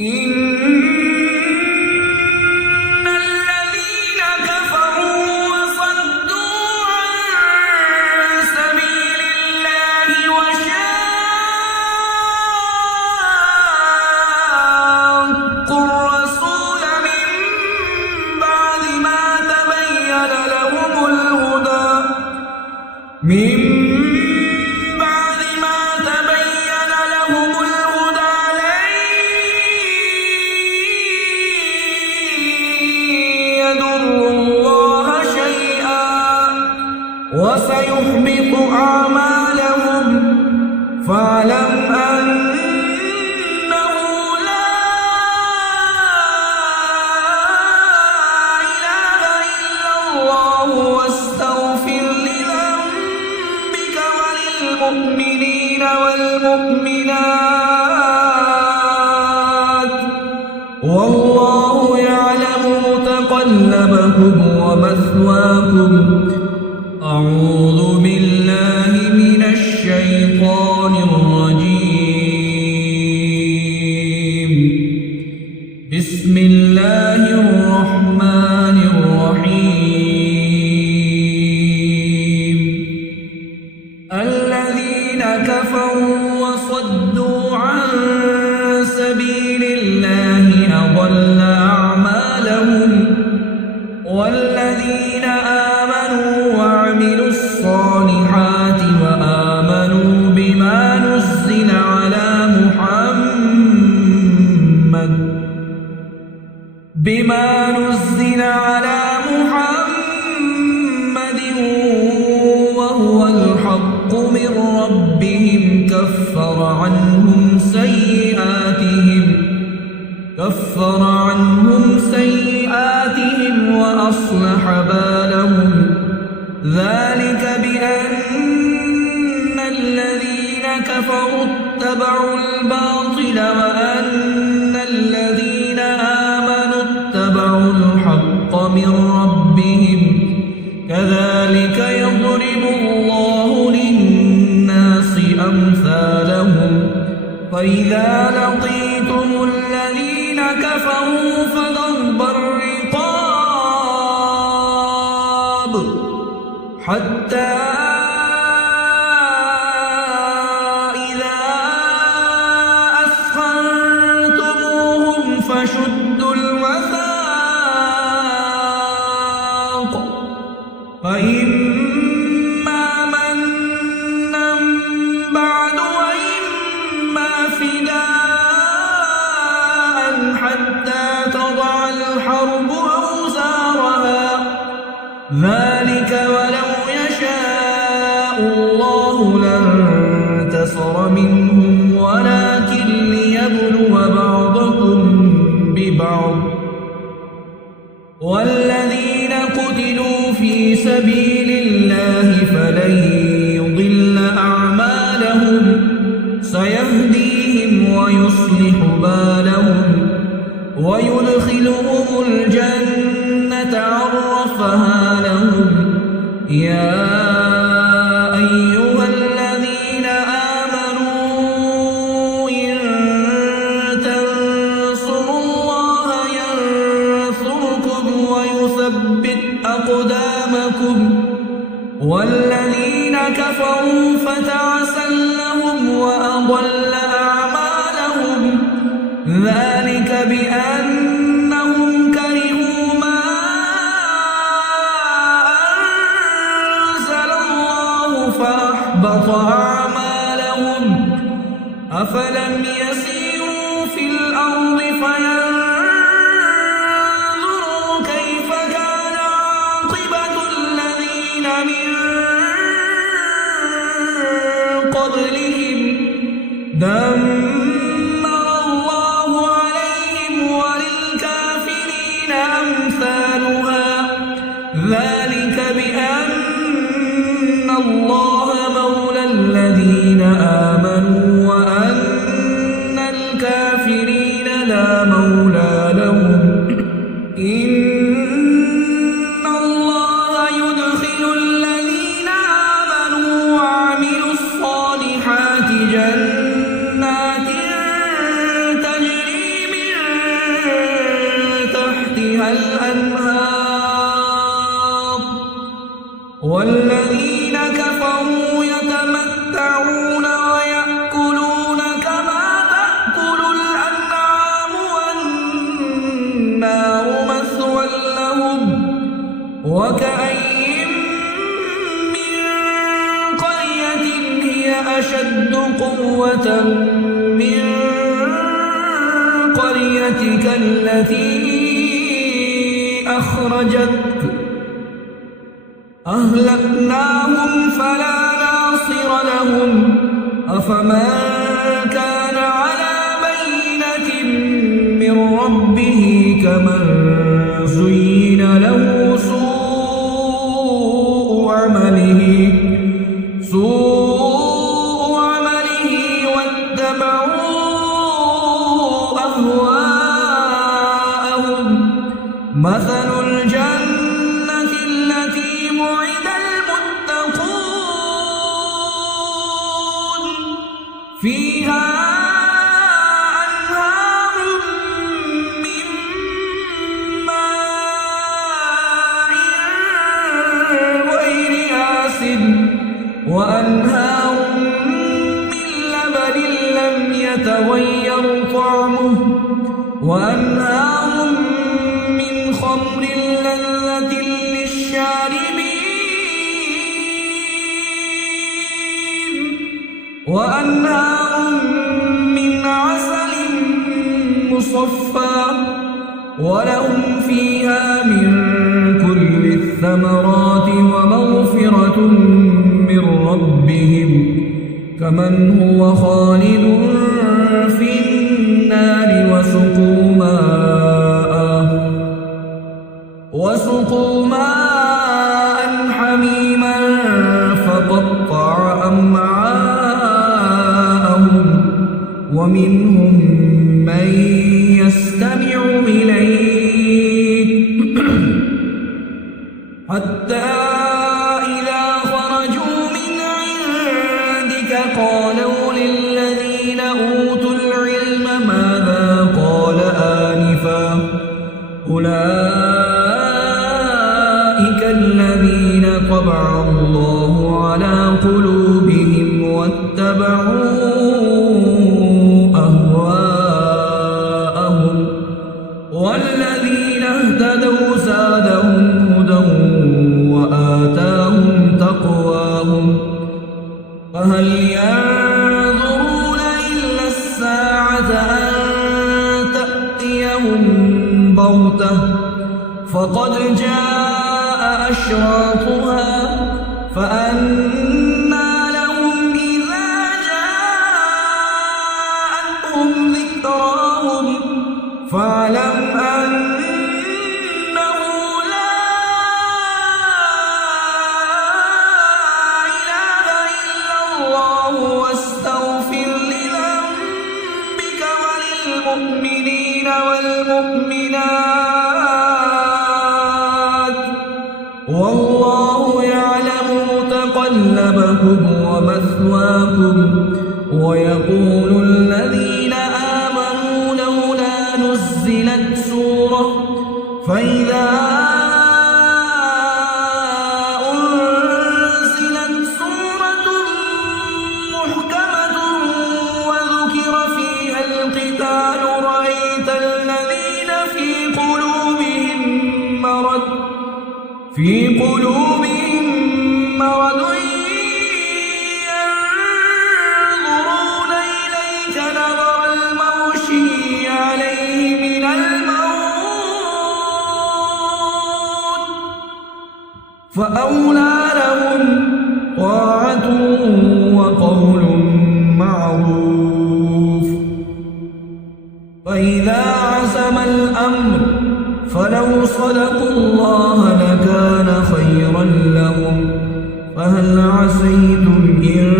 إن الذين كفروا وصدوا عن سبيل الله وشاقوا الرسول من بعد ما تبين لهم الهدى وسيحبط أعمالهم فاعلم أنه لا إله إلا الله واستغفر لذنبك وللمؤمنين والمؤمنات والله يعلم متقلبكم ومثواكم. أعوذ بالله من الشيطان الرجيم. بسم الله الرحمن الرحيم. الذين كفروا وصدوا عن سبيل الله أضل أعمالهم والذين آمنوا وعملوا الصالحات وآمنوا بما نزل على محمد وهو الحق من ربهم كفر عنهم سيئاتهم وأصلح بالهم. ذلك بأن الذين كفروا اتبعوا الباطل وأن الذين آمنوا اتبعوا الحق من ربهم. كذلك يضرب الله للناس أمثالهم. فإذا لقيتم الذين كفروا فضرب الرقاب حتى إذا أثخنتموهم فشدوا الوثاق فإما منا بعد وإما فداء حتى تضع الحرب أوزارها. ذلك ولو يشاء الله لانتصر منهم ولكن ليبلو بعضكم ببعض. والذين قتلوا في سبيل الله فلن يضل أعمالهم سيهديهم ويصلح بالهم ويدخلهم الجنة عرفها لهم. يا أيها الذين آمنوا إن تنصروا الله ينصركم ويثبت أقدامكم. والذين كفروا فتعسا لهم وأضل أعمالهم. ذلك بأنهم كرهوا ما أنزل الله فأحبط أعمالهم. أفلم يسيروا في الأرض فينظروا كيف كان عاقبة الذين من قبلهم دمر الله عليهم وللكافرين أمثالها. ذلك بأن الله مولى الذين آمنوا وأن الكافرين لا مولى لهم. إن الله يدخل الذين آمنوا وعملوا الصالحات جنات تجري من قوة من قريتك التي أخرجتك أهلكناهم فلا ناصر لهم أفمن كان على بينة من ربه كمن زين له سوء عمله واتبعوا أهواءهم مثل الجنة التي وعد المتقون فيها أنهار من ماء غير آسن وأنهار من لبن لم يتغير طعمه وأنهار من خمر لذة للشاربين وأنهار من عسل مصفى ولهم فيها من كل الثمرات ومغفرة من ربهم كمن هو خالد في النار وسقوا ماء حميما فقطع أمعاءهم ومنهم من يستمع إليك حتى إذا خرجوا من عندك قالوا للذين أوتوا العلم ماذا قال آنفا أولئك الذين طبع الله على قلوبهم واتبعوا أهواءهم والذين اهتدوا زادهم هدى وآتاهم تقواهم فهل ينظرون إلا الساعة أن تأتيهم بغتة فقد جاء أشراطها فأنى لهم إذا جاءتهم ذكراهم فاعلم أنه لا إله إلا الله واستغفر لذنبك وللمؤمنين والمؤمنات والله يعلم متقلبكم ومثواكم ويقول الذين آمنوا لولا نزلت سورة فإذا أنزلت سورة محكمة وذكر فيها القتال رأيت الذين في قلوبهم مرض ينظرون إليك نظر المغشي عليه من الموت فأولى لهم طاعة وقول معروف فإذا عزم الأمر فلو صدقوا الله لكان خيرا لهم فهل عسيتم إن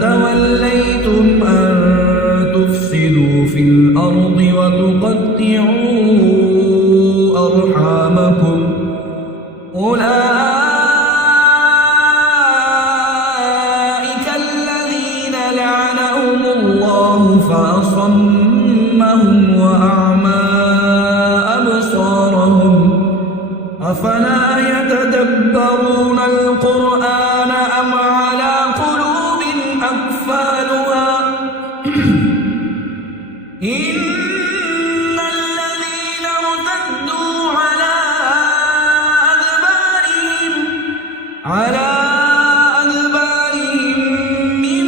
توليتم أن تفسدوا في الأرض وتقطعوا أرحامكم أولئك الذين لعنهم الله فأصمهم وأعمى أبصارهم أفلا يتدبرون القرآن أم على قلوب أقفالها إن الذين ارتدوا على أدبارهم من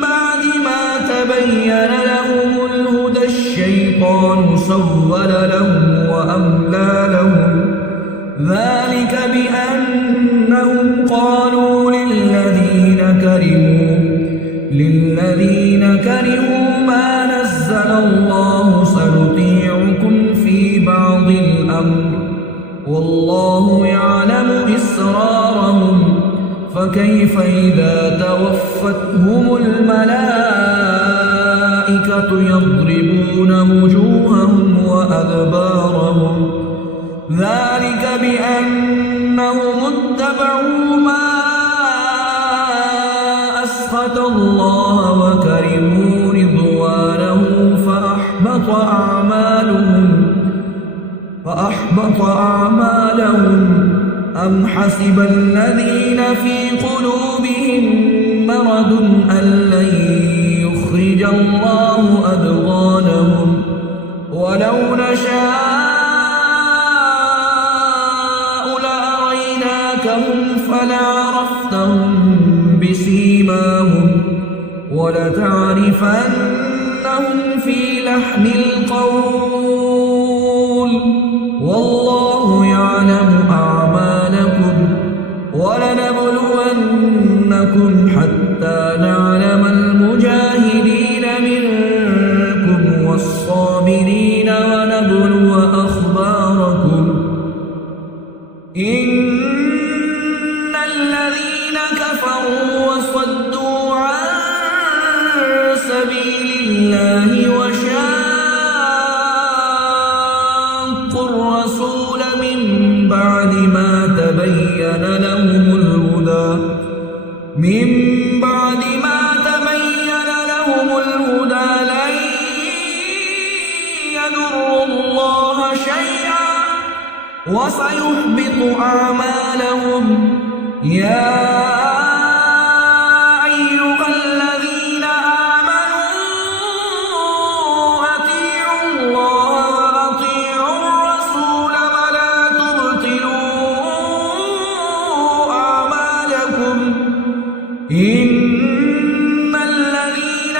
بعد ما الشيطان سول لهم وأملى لهم ذلك بأنهم قالوا للذين كرهوا ما نزل الله سنطيعكم في بعض الأمر والله يعلم إسرارهم فكيف إذا توفتهم الملائكة يضربون وجوههم وأدبارهم ذلك بأنهم اتبعوا ما أسخط الله وكرهوا رضوانه فأحبط أعمالهم أم حسب الذين في قلوبهم مرض أن لن يخرج الله أضغانهم ولو نشاء لأريناكهم فلعرفتهم بسيماهم ولتعرفنهم في لحن القول والله يعلم أعمالكم ولنبلونكم حتى نعلم المجاهدين منكم والصابرين ونبلو أخباركم إن الذين كفروا وصدوا عن سبيل الله وشاقوا الرسول من بعد ما تبين لهم الهدى لن يضروا الله شيئا وسيحبط أعمالهم يا أيها الذين آمنوا أطيعوا الله وأطيعوا الرسول ولا تبطلوا أعمالكم إن الذين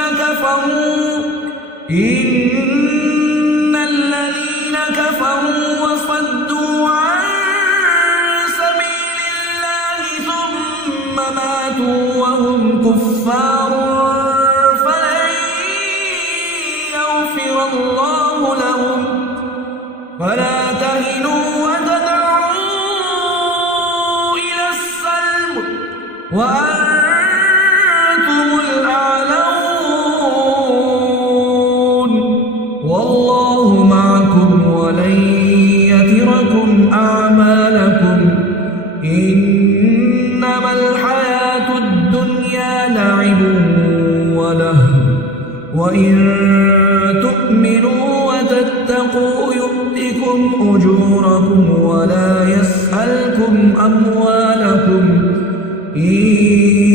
كفروا وصدوا عن سبيل الله ثم ماتوا وهم كفار فلن يغفر الله لهم فلا تهنوا وتدعوا إلى السلم وأنتم الأعلون والله معكم ولن يتركم أعمالكم إنما الحياة الدنيا لعب ولهو وإن تؤمنوا وتتقوا يؤتكم أجوركم ولا يسألكم أموالكم إن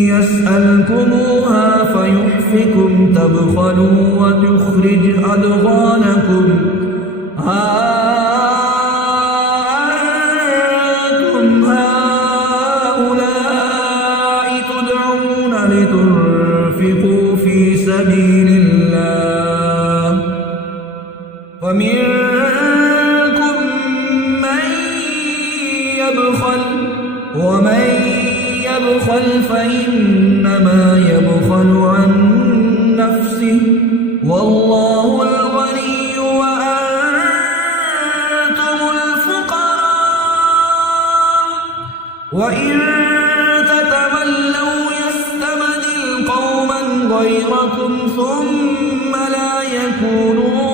يسألكموها فيحفكم تبخلوا وتخرج أضغانكم أنتم هؤلاء تدعون لتنفقوا في سبيل الله فمنكم من يبخل ومن يبخل فإنما يبخل عن نفسه والله الغني وأنتم الفقراء وإن تتولوا يستبدل قوما غيركم ثم لا يكونوا